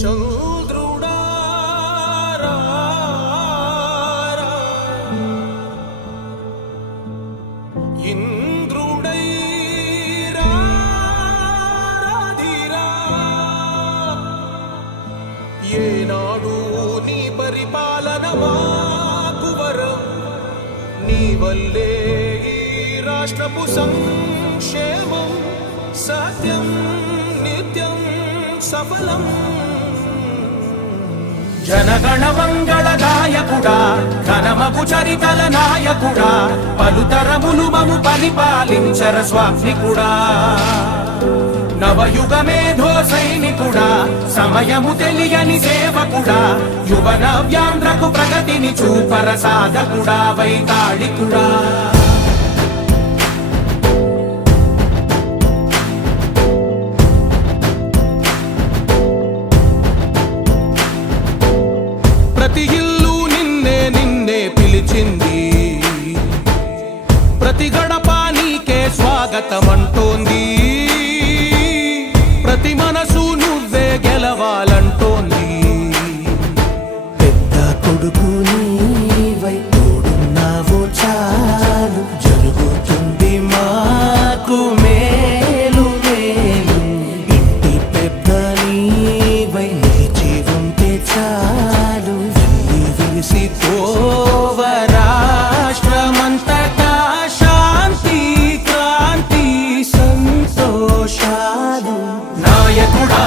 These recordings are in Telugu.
చంద్రుడా ఇంద్రుడై రాధిరా ఏనాడు నీ పరిపాలన మాకు వరం నీ వల్లే ఈ రాష్ట్రపు సంక్షేమం సత్యం నిత్యం సఫలం జనగణ మంగళ గాయకుడా ఘనమగు చరితల నాయకుడా పలుతరములు మము పరిపాలించర స్వామికుడా నవయుగ మేధో సైనికుడా సమయము తెలియని సేవకుడా యువ నవ్యాంధ్రకు ప్రగతిని చూపర సాధకుడా వైతాళికుడా ప్రతి ఇల్లు నిన్నే నిన్నే పిలిచింది ప్రతి గడప నీకే స్వాగతమంటోంది ప్రతి మనసు నువ్వే గెలవాలంటోంది పెద్ద కొడుకు నీవై తోడున్నావు చాలు జరుగుతుంది మాకు మేలు మేలు ఇంటి పెద్ద నీవై నిలిచి ఉంటే చాలు విలిసి పోవ రాష్ట్రమంతటా శాంతి క్రాంతి సంతోషాలు నాయకుడా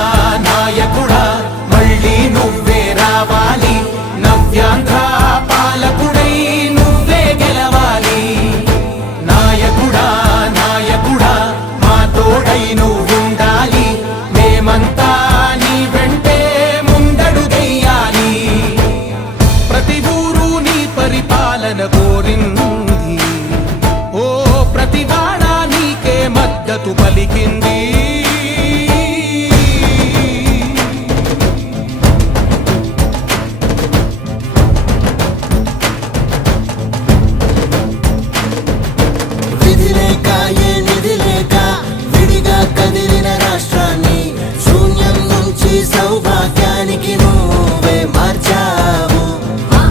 నాయకుడా మళ్ళీ నువ్వే రావాలి నవ్యాంధ్ర పాలకుడై నువ్వే గెలవాలి నాయకుడా నాయకుడా మా తోడై నువ్వుండాలి మేమంతా నీ వెంటే ముందడుగెయ్యాలి ప్రతి ఊరు నీ పరిపాలన కోరింది ఓ ప్రతి వాడ నీకే మద్దతు పలికింది విధి లేక ఏ నిధి లేక విడిగా కదిలిన రాష్ట్రాన్ని శూన్యం నుంచి సౌభాగ్యానికి నువ్వే మార్చావు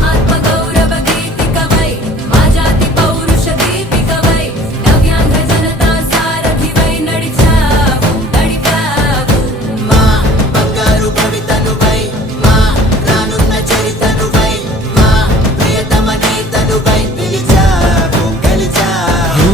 ఆత్మ గౌరవ గీతికవై మా జాతి పౌరుష దీపికవై నవ్యాంధ్ర జనతా సారథివై నడిచావు నడిపావు మా బంగారు భవితనువై మా రానున్న చరితనువై మా ప్రియతమ నేతనువై పిలిచావు గెలిచావు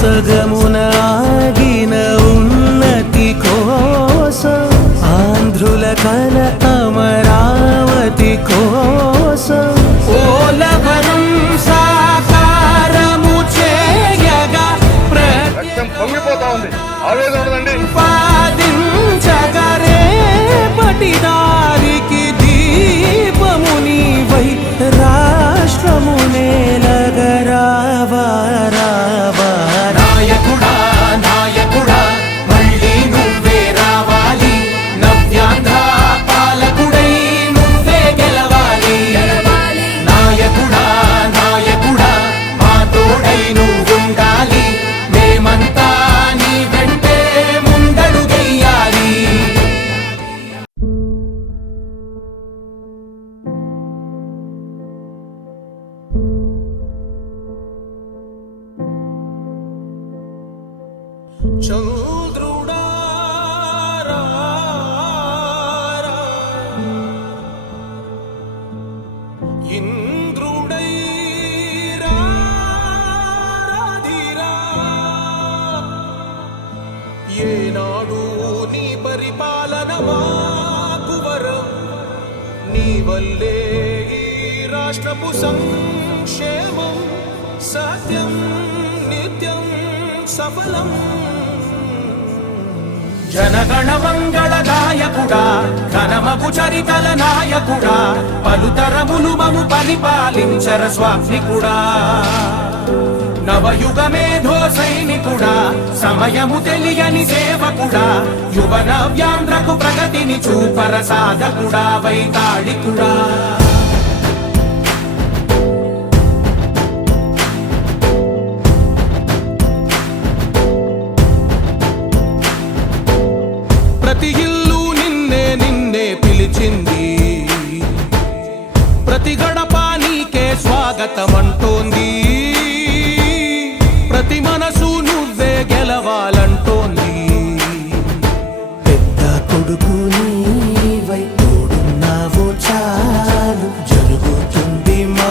సగమున ఆగిన ఉన్నతి కోసం ఆంధ్రుల కల అమరావతి కోసం ఓలవరం సాకారము చేయగా రక్తం పొంగిపోతా ఉంది ఆవేదన ఉండదండి ప్రతిపాదించగరే పటిదారికి దీపము నీవై రాష్ట్రము నేలగరావా రావా నాయకుడా నాయకుడా మళ్ళీ నువ్వే రావాలి నవ్యాంధ్ర పాలకుడై నువ్వే గెలవాలి నాయకుడా నాయకుడా మా తోడై నువ్వుండాలి మేమంతా నీ వెంటే ముందడుగెయ్యాలి చంద్రుడా ఇంద్రుడై రాధిరా ఏనాడు నీ పరిపాలన మాకు వరం నీ వల్లే ఈ రాష్ట్రపు సంక్షేమం సత్యం నిత్యం సఫలం జనగణ మంగళ గాయకుడా ఘనమగు చరితల నాయకుడా పలుతరములు మము పరిపాలించర స్వామికుడా నవయుగ మేధో సైనికుడా సమయము తెలియని సేవకుడా యువ నవ్యాంధ్రకు ప్రగతిని చూపర సాధకుడా వైతాళికుడా